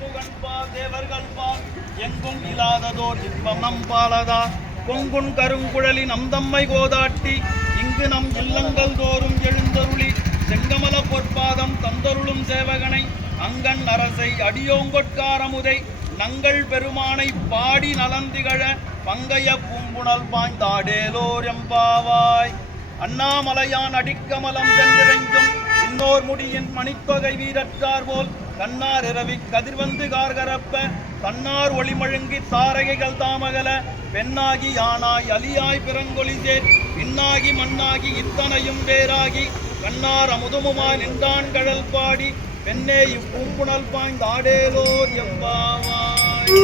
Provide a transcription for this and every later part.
புகழ்பால் தேவர்கள் பால் எங்கும் இல்லாததோர் இன்பம் நம் பாலதா கொங்குன் கருங்குழலி நம் தம்மை கோதாட்டி இங்கு நம் இல்லங்கள் தோறும் எழுந்தருளி செங்கமல பொற்பாதம் தந்தருளும் சேவகனை அங்கன் அரசை அடியோங்கொட்காரமுதை நங்கள் பெருமானை பாடி நலந்திகழ பங்கைய பூம்புணல் பாய்ந்தாடேலோர் எம்பாவாய். அண்ணாமலையான் அடிக்கமலம் சென்றிறைஞ்சும் இன்னோர் முடியின் மணித்தொகை வீரற்றார் போல் கண்ணார் இரவி கதிர்வந்து கார்கரப்ப தன்னார் ஒளிமழுங்கி தாரகைகள் தாமகல பெண்ணாகி யானாய் அலியாய் பிறங்கொலிசேர் பின்னாகி மண்ணாகி இத்தனையும் வேறாகி கண்ணார் அமுதமுமாய் நின்றான் கழல் பாடி பெண்ணே இப்பூம்புணல் பாய்ந்தாடேலோர் எம்பாவாய்.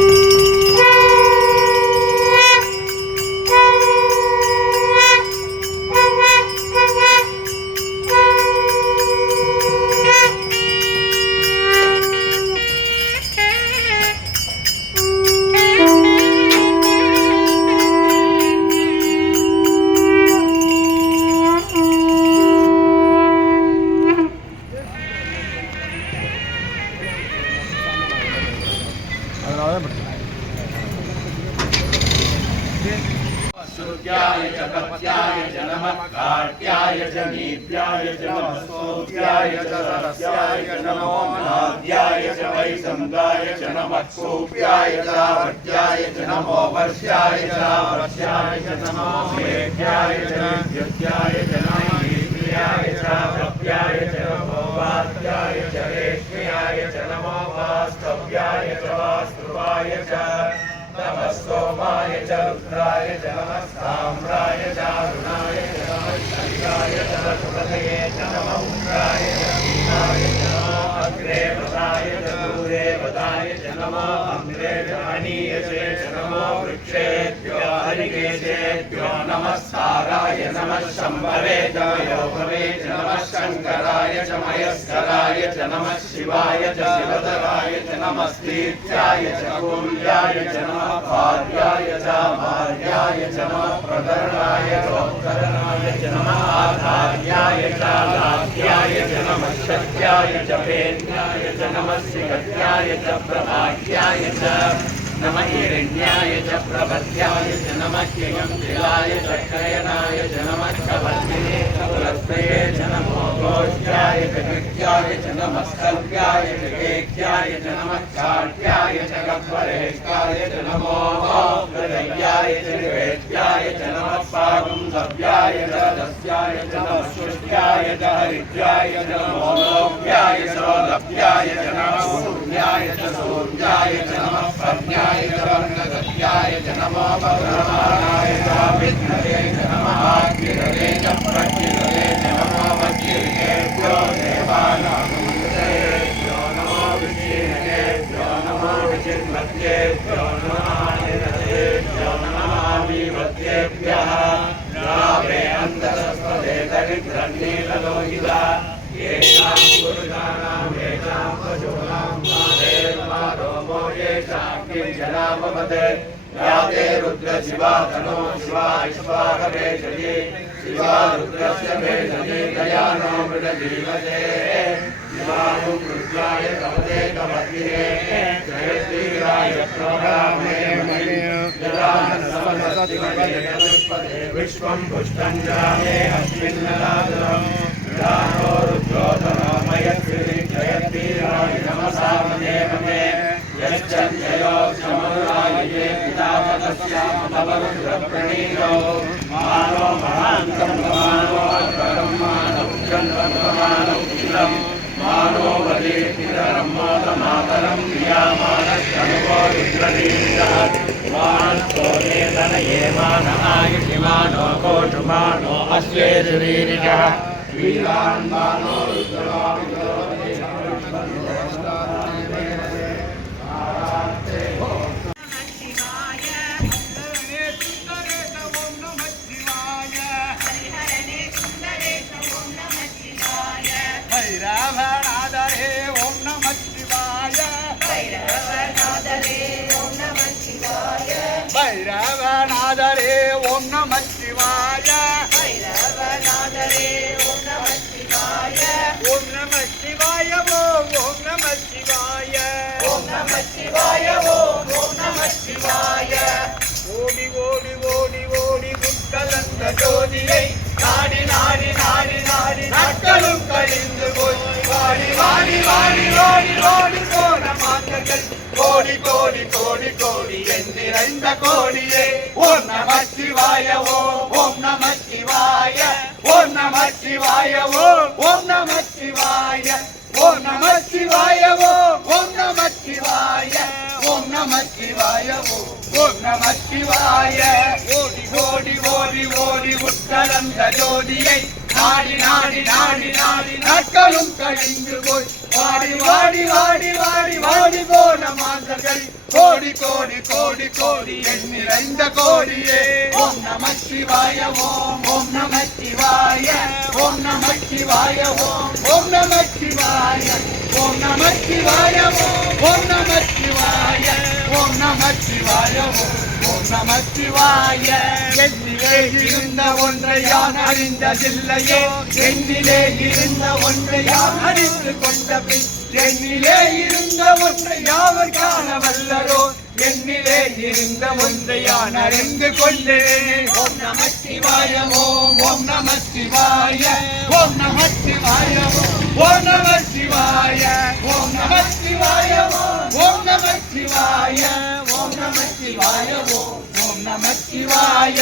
शुद्ध्याय च पत्याय च नमः कार्त्याय च नीत्याय च नमः स्तोत्याय च सरस्याय च नमो नाद्याय च वैसंगाय च नमः सूप्याय च वर्त्याय च नमो वर्ष्याय च वर्ष्याय च नमो मेघ्याय च विद्युत्याय च नमो नीत्याय च प्रप्याय च नमो वात्याय च रेष्म्याय च नमो वास्तव्याय च वास्तुवाय च नमः सोमाय च रुद्राय च नमः साम्राय च अरुणाय च नमः शङ्काय च सुपतये च नमः उग्राय च वीराय च नमः अग्रे वदाय च दूरे वदाय च नमः अग्रे च अनीयसे च नमो वृक्षेभ्यो हरिकेशेभ्यो नमः साराय नमः शम्भवे च मयोभवे च नमः शङ्कराय च मयस्कराय च नमः शिवाय च शिवतराय च नमः स्तीर्त्याय च कुल्याय च नमः भार्याय च मार्याय च नमः प्रकरणाय चोत्तरणाय च नमः आधार्याय च लाभ्याय च नमः शक्याय च भेद्याय च नमः सिकत्याय च प्रभाग्याय च नमः हिरण्याय च प्रभद्याय च नमः कियंतिलाय च शयनाय च नमः कवल्लिने च पुलस्त्ये च नमो गोष्ठ्याय च कृत्याय च नमः स्कल्प्याय च केक्याय च नमः चाट्याय च गह्वरेष्ठाय च नमो हृदयाय च निवेद्याय च नमः पागुंधव्याय च दस्याय च नमः शुष्ट्याय च हरिद्याय च नमो लोभ्याय च लभ्याय च नमः सूर्याय च सूर्याय च नमः प्रज्ञाय च वर्णगत्याय च नमो भद्रमाणाय च विद्महे च नमः अग्निरवे च प्रज्ञिरवे च नमो वज्रेभ्यो देवानामुद्रेभ्यो नमो विचिन्नेभ्यो नमो विचिन्मत्येभ्यो नमः निरतेभ्यो नमः विवत्येभ्यः रावे अन्तरस्पदे दरिद्रन्नीललोहिता येषां पुरुषाणां येषां पशूनां मादेवमारोमो येषां किञ्चनामवदे याते रुद्रशिवा तनो शिवा विश्वाहवेशये शिवा रुद्रस्य भेषजे दयानो मृडजीवते शिवाहुं रुद्राय कवते कवतिरे जयश्रीराय प्रोग्रामे जलानसमसतिपदे विश्वं पुष्टं जाये अस्मिन्नलादरम् जानो रुद्रोधनो मयस्विनि जयतीराय नमसा मने मने यश्चन्ययो क्षमराये पितामतस्यामतवरुद्रप्रणीयो मानो महान्तं मानो अग्रं मानो चन्द्रं मानो किलं मानो वदे पितरं मातरं प्रियामानस्तनुवो रुद्रनीलः मानस्तो नेतनये मानआयुषि मानो कोषुमानो अश्वेशरीरिषः वीरान् मानो रुद्रमाविदो भैरवनादरे ओम नमः शिवाय भैरवनादरे ओम नमः शिवाय भैरवनादरे ओम नमः शिवाय भैरवनादरे ओम नमः शिवाय ओम नमः शिवाय ओम नमः शिवाय ओम नमः நமச்சிவாய. ஓடி ஓடி ஓடி ஓடி புட்கலந்த ஜோதியை நாடி நாடி நாடி நாடி நாட்களும் கழிந்து போய் வாடி வாடி வாடி வாடி ஓடி போன மாந்தர்கள் கோடி கோடி கோடி கோடி என் நிறைந்த கோடியே. ஓம் நமச்சிவாய ஓம் நமச்சிவாய ஓம் நமச்சிவாய ஓம் நமச்சிவாய ஓம் நமச்சிவாய ஓம் நமச்சிவாய ஓம் நமச்சிவாய ஓம் நமச்சிவாய. ஓடி ஓடி ஓடி ஓடி உட்கலந்த ஜோதியை நாடி நாடி நாடி நாடி நாட்களும் கழிந்து போய் வாடி வாடி வாடி வாடி வாடி போன மாந்தர்கள் கோடி கோடி கோடி கோடி என் நிறைந்த கோடியே. ஓம் நமச்சிவாய ஓம் நமச்சிவாய ஓம் நமச்சிவாய ஓம் நமச்சிவாய ஓம் நமச்சிவாய ஓம் நமச்சிவாய ஓம் நமச்சிவாய ஓம் நமச்சிவாய. என்னிலே இருந்த ஒன்றை யான் அறிந்ததில்லையே, என்னிலே இருந்த ஒன்றை யான் அறிந்து கொண்ட பின் என்னிலே இருந்த ஒன்றை யாவர் காண வல்லரோ, என்னிலே இருந்த ஒன்றை யான் அறிந்து கொண்டேன். ஓம் நமச்சிவாய ஓம் நமச்சிவாய ஓம் நமச்சிவாய ஓம் நமச்சிவாய ஓம் நமச்சிவாய ஓம் நமச்சிவாய ஓம் நமச்சிவாய ஓம் நமச்சிவாய.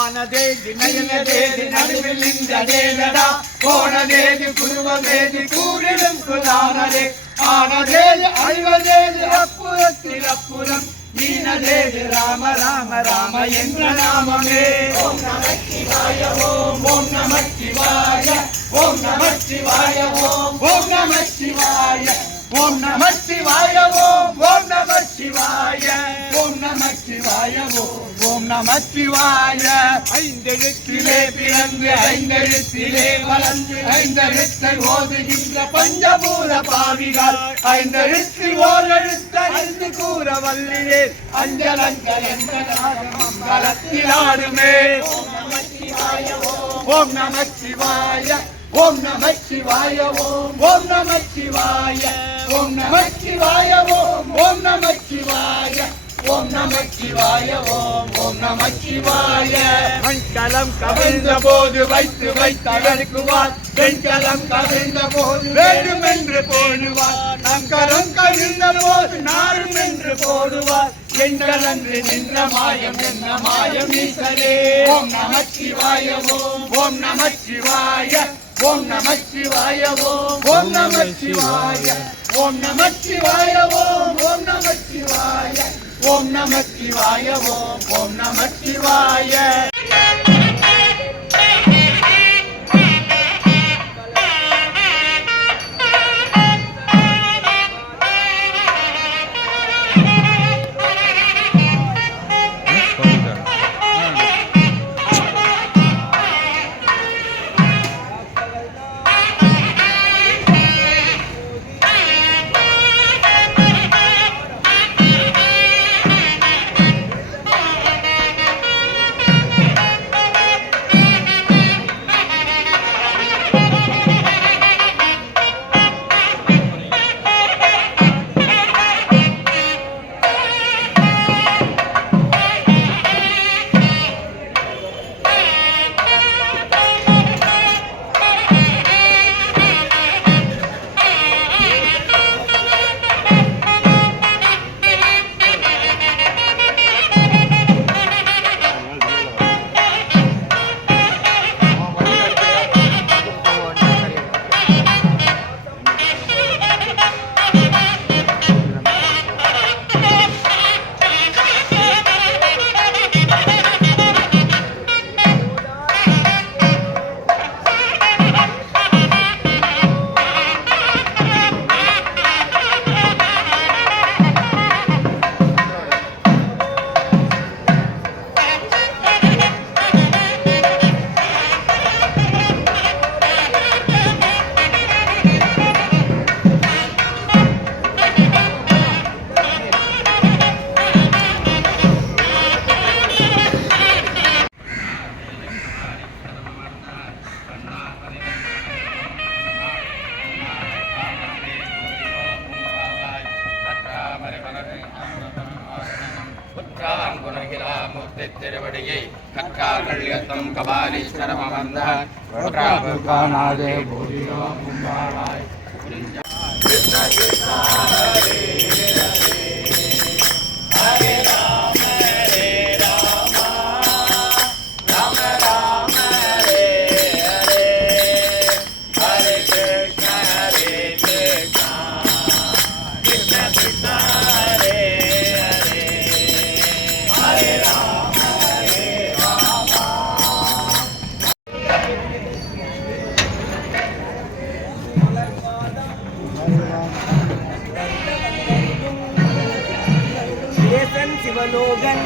ஆனதேதி நயனதேதி நடுவில் நின்றதேனடா, போனதேதி குருவதேதி கூறிடும் குதானதே, ஆனதேதி அழிவதேதி அப்புறத்தில் அப்புறம் ஈனதேதி ராம ராம ராம என்ற நாமமே. ஓம் நமச்சிவாய ஓம் நமச்சிவாய ஓம் நமச்சிவாய ஓம் நமச்சிவாய ஓம் நமச்சிவாய ஓம் நமச்சிவாய ஓம் நமச்சிவாய ஓம் நமச்சிவாய. ஐந்தெழுத்திலே பிறந்து ஐந்தெழுத்திலே வளர்ந்து ஐந்தெழுத்தை ஓதுகின்ற பஞ்சபூத பாவிகள் ஐந்தெழுத்தில் ஓரெழுத்த அறிந்து கூற வல்லிலே அஞ்சலஞ்சல் என்ற மங்களத்தில் ஆடுமே. ஓம் நமச்சிவாய ஓம் நமச்சிவாய ஓம் நமச்சிவாய ஓம் நமச்சிவாய ஓம் நமச்சிவாய ஓம் நமச்சிவாய ஓம் நமச்சிவாய ஓம் நமச்சிவாய. மண்கலம் கவிழ்ந்த போது வைத்து வைத்தவர்க்குவார், வெண்கலம் கவிழ்ந்த போது வேண்டுமென்று போடுவார், நங்கலம் கவிழ்ந்த போது நாரும் என்று போடுவார், எண்களன்று நின்ற மாயம் என்ன மாயம் ஈசரே. ஓம் நமச்சிவாய ஓம் நமச்சிவாய ஓம் நமச்சிவாய ஓம் நமச்சிவாய ஓம் நமச்சிவாய ஓம் நமச்சிவாய ஓம் நமச்சிவாய ஓம் நமச்சிவாய. கோகிலாமூர்த்தி திருவடியை கற்கார்கள் எத்தும் கபாலீஸ்வரம் அமர்ந்தான் ஒற்றாபுகானாதே போதியோ கும்பாளாய் Krishna Krishna Hare Hare Hare Rama Hare Rama Rama Rama Hare Hare Hare Krishna Krishna Krishna Hare Hare Hare Rama Hare Rama Sivalokan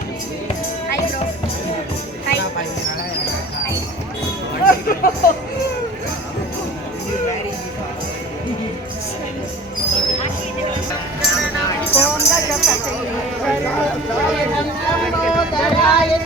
Hi bro. Hi. Hi.